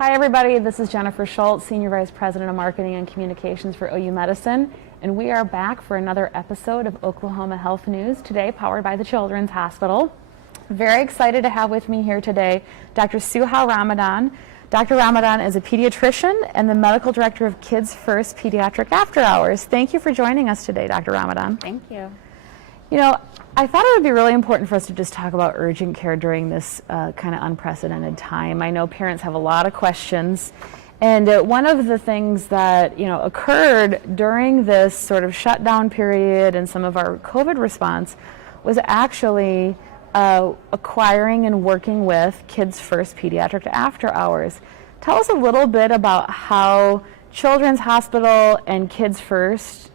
Hi everybody, this is Jennifer Schultz, Senior Vice President of Marketing and Communications for OU Medicine, and we are back for another episode of Oklahoma Health News, today powered by the Children's Hospital. Very excited to have with me here today Dr. Suha Ramadan. Dr. Ramadan is a pediatrician and the Medical Director of Kids First Pediatric After Hours. Thank you for joining us today, Dr. Ramadan. Thank you. You know, I thought it would be really important for us to just talk about urgent care during this kind of unprecedented time. I know parents have a lot of questions, and one of the things that occurred during this sort of shutdown period and some of our COVID response was actually acquiring and working with Kids First Pediatric After Hours. Tell us a little bit about how Children's Hospital and Kids First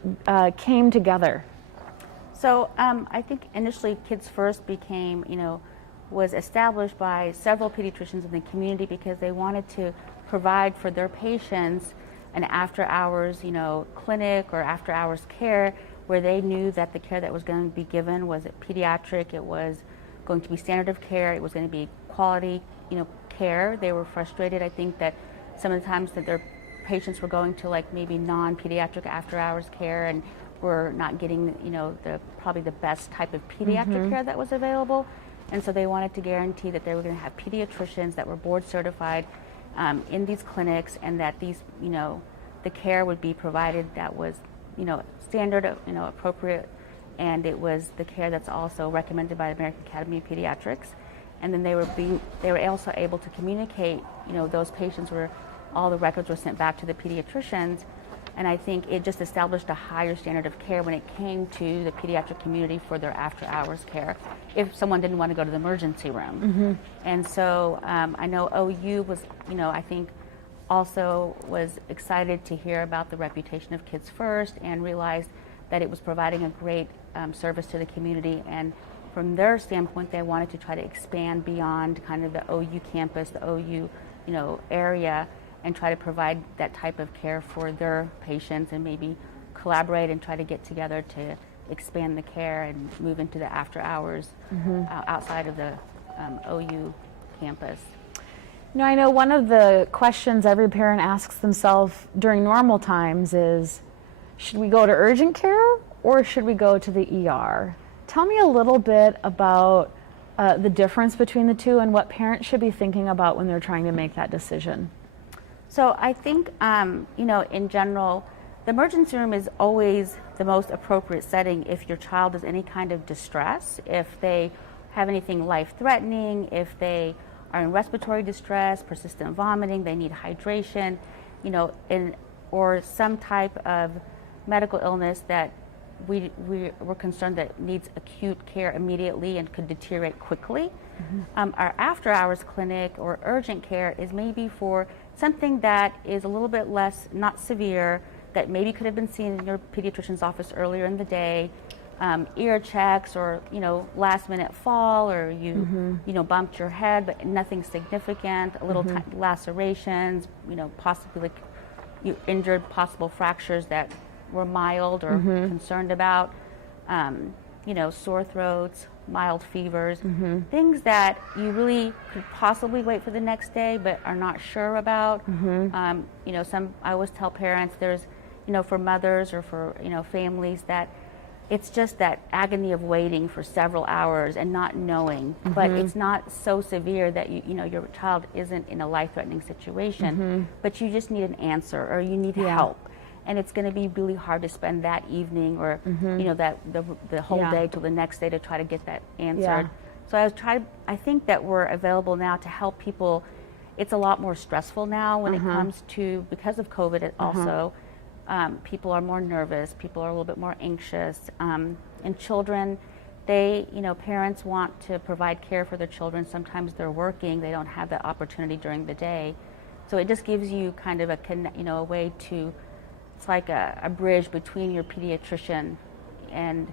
came together. So I think initially Kids First was established by several pediatricians in the community because they wanted to provide for their patients an after-hours, clinic or after-hours care where they knew that the care that was going to be given was pediatric, it was going to be standard of care, it was going to be quality, care. They were frustrated, I think, that some of the times that their patients were going to maybe non-pediatric after-hours care and were not getting, probably the best type of pediatric care that was available. And so they wanted to guarantee that they were going to have pediatricians that were board certified in these clinics, and that these, the care would be provided that was, standard, appropriate, and it was the care that's also recommended by the American Academy of Pediatrics. And then they were also able to communicate, those patients were, all the records were sent back to the pediatricians. And I think it just established a higher standard of care when it came to the pediatric community for their after-hours care, if someone didn't want to go to the emergency room. And so I know OU was, I think also was excited to hear about the reputation of Kids First and realized that it was providing a great service to the community. And from their standpoint, they wanted to try to expand beyond kind of the OU campus, the OU, area, and try to provide that type of care for their patients and maybe collaborate and try to get together to expand the care and move into the after hours outside of the OU campus. I know one of the questions every parent asks themselves during normal times is, should we go to urgent care or should we go to the ER? Tell me a little bit about the difference between the two and what parents should be thinking about when they're trying to make that decision. So I think, in general, the emergency room is always the most appropriate setting if your child is any kind of distress, if they have anything life-threatening, if they are in respiratory distress, persistent vomiting, they need hydration, or some type of medical illness that we're concerned that needs acute care immediately and could deteriorate quickly. Our after-hours clinic or urgent care is maybe for something that is a little bit less, not severe, that maybe could have been seen in your pediatrician's office earlier in the day, ear checks or, last minute fall, or you bumped your head, but nothing significant, a little lacerations, possibly you injured possible fractures that were mild or concerned about, sore throats, mild fevers, things that you really could possibly wait for the next day but are not sure about. I always tell parents there's, for mothers or for, families, that it's just that agony of waiting for several hours and not knowing, but it's not so severe that your child isn't in a life-threatening situation, but you just need an answer or you need help. And it's going to be really hard to spend that evening or that the whole day till the next day to try to get that answered. So I think that we're available now to help people. It's a lot more stressful now when it comes to, because of COVID also, people are more nervous, people are a little bit more anxious. And children, parents want to provide care for their children. Sometimes they're working, they don't have that opportunity during the day. So it just gives you kind of a way to, it's like a bridge between your pediatrician and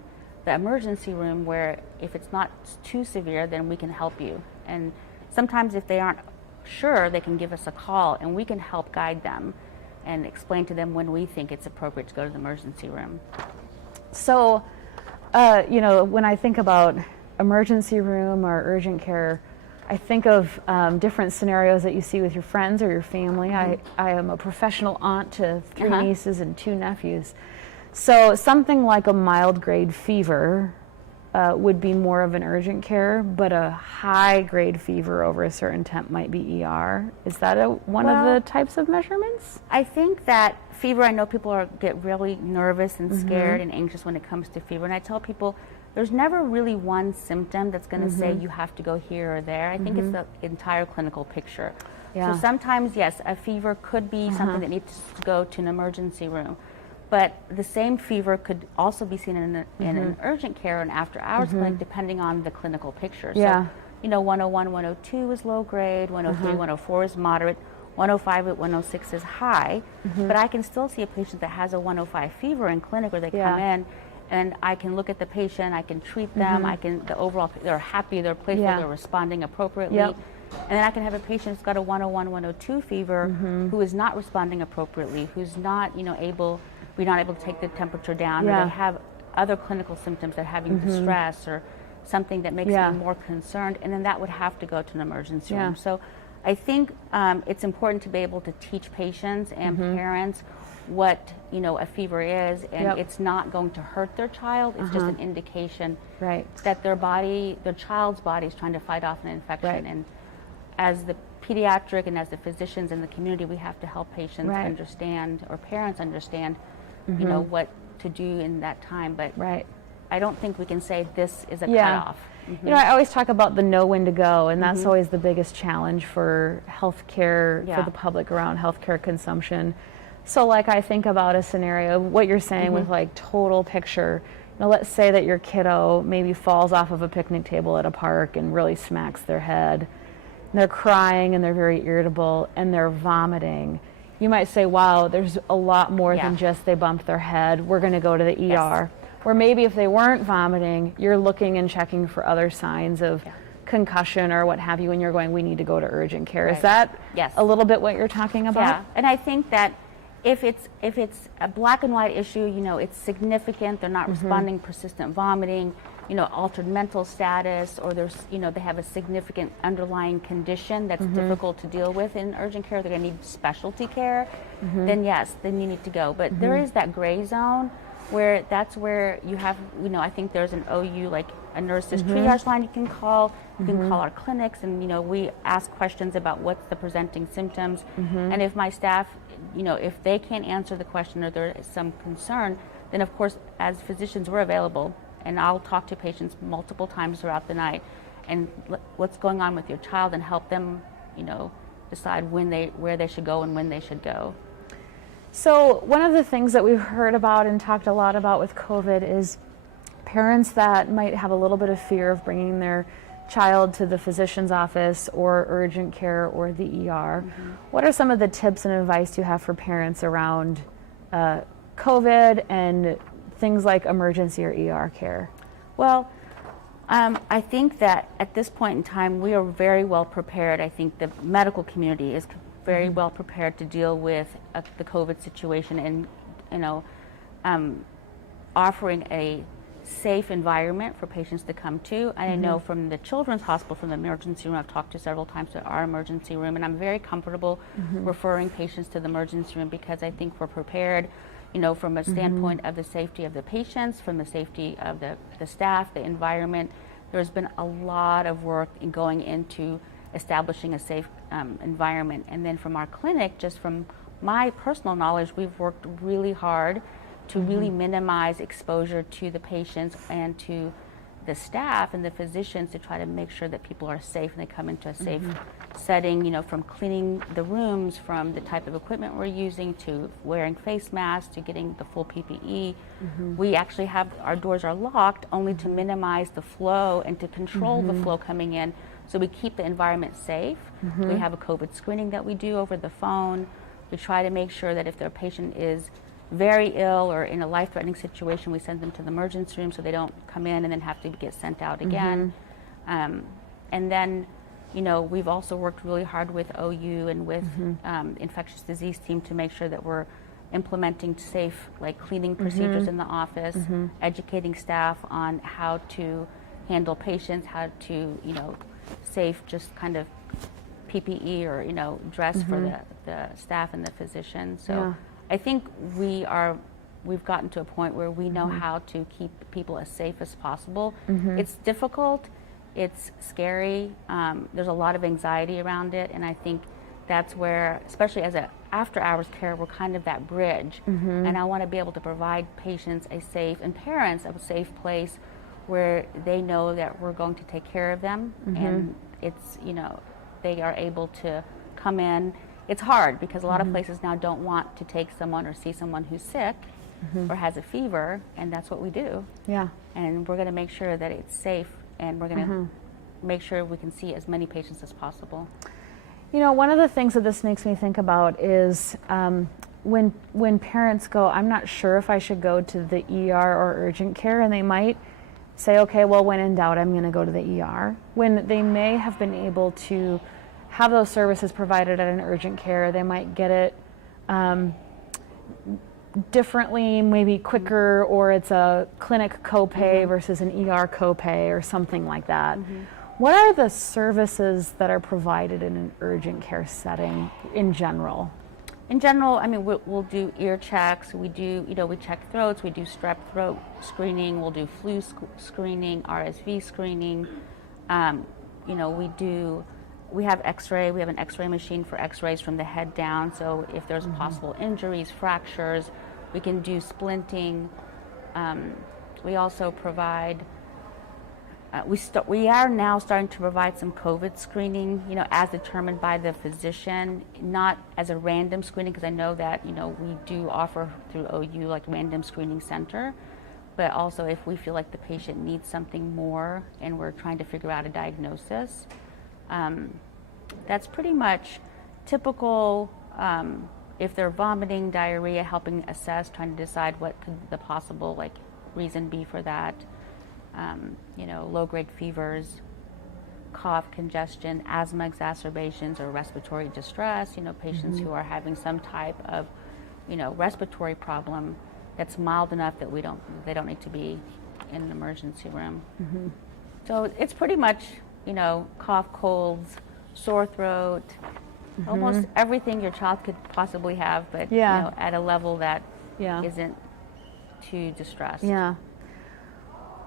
the emergency room, where if it's not too severe, then we can help you. And sometimes if they aren't sure, they can give us a call and we can help guide them and explain to them when we think it's appropriate to go to the emergency room. So, when I think about emergency room or urgent care, I think of different scenarios that you see with your friends or your family. I am a professional aunt to 3 nieces and 2 nephews. So something like a mild grade fever would be more of an urgent care, but a high grade fever over a certain temp might be ER. Is that one of the types of measurements? I think that fever, I know people get really nervous and scared and anxious when it comes to fever. And I tell people there's never really one symptom that's going to say you have to go here or there. I think it's the entire clinical picture. Yeah. So sometimes, yes, a fever could be something that needs to go to an emergency room. But the same fever could also be seen in an urgent care or an after-hours clinic, depending on the clinical picture. Yeah. So, 101, 102 is low grade, 103, 104 is moderate, 105 at 106 is high. But I can still see a patient that has a 105 fever in clinic where they come in, and I can look at the patient, I can treat them, they're happy, they're playful, they're responding appropriately. Yep. And then I can have a patient who's got a 101, 102 fever who is not responding appropriately, who's not, we're not able to take the temperature down, or they have other clinical symptoms, they're having distress or something that makes me more concerned, and then that would have to go to an emergency room. So I think it's important to be able to teach patients and parents what a fever is, and it's not going to hurt their child. It's just an indication that their child's body is trying to fight off an infection. And as the pediatric and as the physicians in the community, we have to help patients understand, or parents understand, what to do in that time. But I don't think we can say this is a cutoff. I always talk about the know when to go, and that's always the biggest challenge for healthcare, for the public around healthcare consumption. So like I think about a scenario, what you're saying with like total picture, let's say that your kiddo maybe falls off of a picnic table at a park and really smacks their head. And they're crying and they're very irritable and they're vomiting. You might say, wow, there's a lot more than just they bumped their head. We're going to go to the ER. Or maybe if they weren't vomiting, you're looking and checking for other signs of concussion or what have you, and you're going, we need to go to urgent care. Is that a little bit what you're talking about? Yeah, and I think that if it's a black and white issue, it's significant, they're not responding, persistent vomiting, altered mental status, or there's, they have a significant underlying condition that's difficult to deal with in urgent care, they're going to need specialty care, then yes, then you need to go. But there is that gray zone where that's where you have, I think there's an OU, like a nurse's triage line you can call. You can call our clinics, and we ask questions about what's the presenting symptoms. And if my staff, if they can't answer the question or there is some concern, then of course as physicians we're available, and I'll talk to patients multiple times throughout the night and what's going on with your child and help them, decide where they should go and when they should go. So one of the things that we've heard about and talked a lot about with COVID is parents that might have a little bit of fear of bringing their child to the physician's office or urgent care or the ER. What are some of the tips and advice you have for parents around COVID and things like emergency or ER care? Well, I think that at this point in time, we are very well prepared. I think the medical community is very well prepared to deal with the COVID situation, and offering a safe environment for patients to come to. And I know from the Children's Hospital, from the emergency room, I've talked to several times to our emergency room, and I'm very comfortable referring patients to the emergency room because I think we're prepared, from a standpoint of the safety of the patients, from the safety of the staff, the environment. There's been a lot of work in going into establishing a safe environment. And then from our clinic, just from my personal knowledge, we've worked really hard to really minimize exposure to the patients and to the staff and the physicians to try to make sure that people are safe and they come into a safe setting, from cleaning the rooms, from the type of equipment we're using, to wearing face masks, to getting the full PPE. We actually have, our doors are locked only to minimize the flow and to control the flow coming in, so we keep the environment safe. We have a COVID screening that we do over the phone. We try to make sure that if their patient is very ill or in a life-threatening situation, we send them to the emergency room so they don't come in and then have to get sent out again. And then, we've also worked really hard with OU and with infectious disease team to make sure that we're implementing safe, like cleaning procedures in the office, educating staff on how to handle patients, how to, safe, just kind of PPE or, you know, dress for the staff and the physician. So Yeah. I think we've gotten to a point where we know how to keep people as safe as possible. It's difficult, it's scary, there's a lot of anxiety around it, and I think that's where, especially as a after-hours care, we're kind of that bridge. And I want to be able to provide patients a safe, and parents a safe place where they know that we're going to take care of them, and it's, you know, they are able to come in. It's hard because a lot of places now don't want to take someone or see someone who's sick or has a fever, and that's what we do. Yeah. And we're going to make sure that it's safe, and we're going to make sure we can see as many patients as possible. You know, one of the things that this makes me think about is when parents go, I'm not sure if I should go to the ER or urgent care, and they might say, okay, well, when in doubt, I'm going to go to the ER, when they may have been able to have those services provided at an urgent care. They might get it differently, maybe quicker, or it's a clinic copay versus an ER copay or something like that. What are the services that are provided in an urgent care setting in general? In general, I mean, we'll do ear checks. We do, you know, we check throats. We do strep throat screening. We'll do flu screening, RSV screening. You know, we have X-ray. We have an X-ray machine for X-rays from the head down. So if there's possible injuries, fractures, we can do splinting. We also provide. We are now starting to provide some COVID screening, you know, as determined by the physician, not as a random screening, because I know that, you know, we do offer through OU like random screening center, but also if we feel like the patient needs something more and we're trying to figure out a diagnosis. That's pretty much typical. If they're vomiting, diarrhea, helping assess, trying to decide what could the possible like reason be for that. You know, low-grade fevers, cough, congestion, asthma exacerbations, or respiratory distress. You know, patients who are having some type of, you know, respiratory problem that's mild enough that they don't need to be in an emergency room. So it's pretty much, you know, cough, colds, sore throat, almost everything your child could possibly have, but you know, at a level that isn't too distressed. Yeah.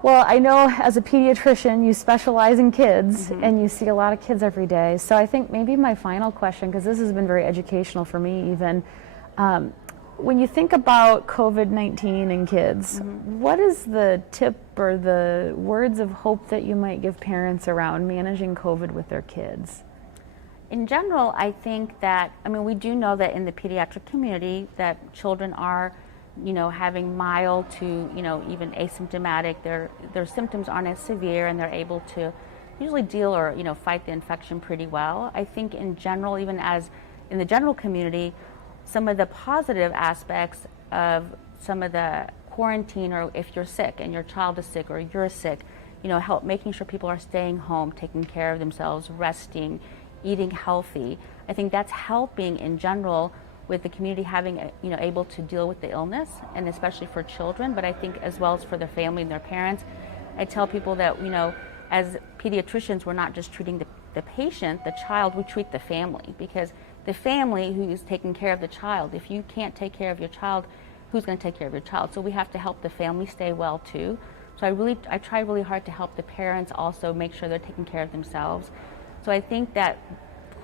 Well, I know as a pediatrician, you specialize in kids and you see a lot of kids every day. So I think maybe my final question, because this has been very educational for me even, when you think about COVID-19 and kids, what is the tip or the words of hope that you might give parents around managing COVID with their kids? In general, I think that, I mean, we do know that in the pediatric community that children are, you know, having mild to, you know, even asymptomatic. Their symptoms aren't as severe, and they're able to usually deal or, you know, fight the infection pretty well. I think in general, even as in the general community, some of the positive aspects of some of the quarantine, or if you're sick and your child is sick or you're sick, you know, help making sure people are staying home, taking care of themselves, resting, eating healthy. I think that's helping in general with the community having, you know, able to deal with the illness, and especially for children, but I think as well as for their family and their parents. I tell people that, you know, as pediatricians, we're not just treating the patient, the child, we treat the family, because the family who is taking care of the child, if you can't take care of your child, who's going to take care of your child? So we have to help the family stay well too. So I try really hard to help the parents also make sure they're taking care of themselves. So I think that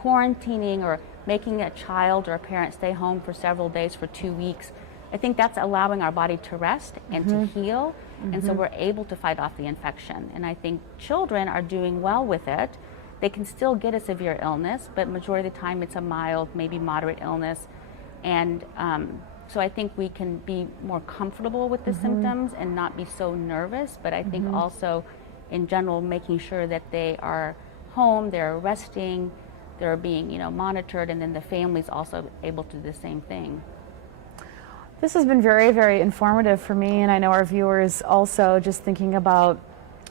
quarantining or making a child or a parent stay home for several days, for 2 weeks, I think that's allowing our body to rest and to heal, and so we're able to fight off the infection. And I think children are doing well with it. They can still get a severe illness, but majority of the time it's a mild, maybe moderate illness. And so I think we can be more comfortable with the symptoms and not be so nervous, but I think also in general making sure that they are home, they're resting, they're being, you know, monitored, and then the family's also able to do the same thing. This has been very, very informative for me, and I know our viewers also, just thinking about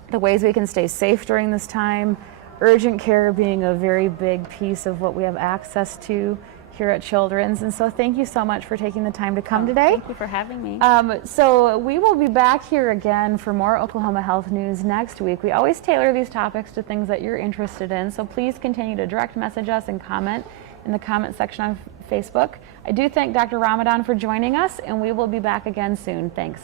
the ways we can stay safe during this time, urgent care being a very big piece of what we have access to, here at Children's. And so thank you so much for taking the time to come today. Thank you for having me. So we will be back here again for more Oklahoma health news next week. We always tailor these topics to things that you're interested in, so please continue to direct message us and comment in the comment section on Facebook. I do thank Dr. Ramadan for joining us, and we will be back again soon. Thanks.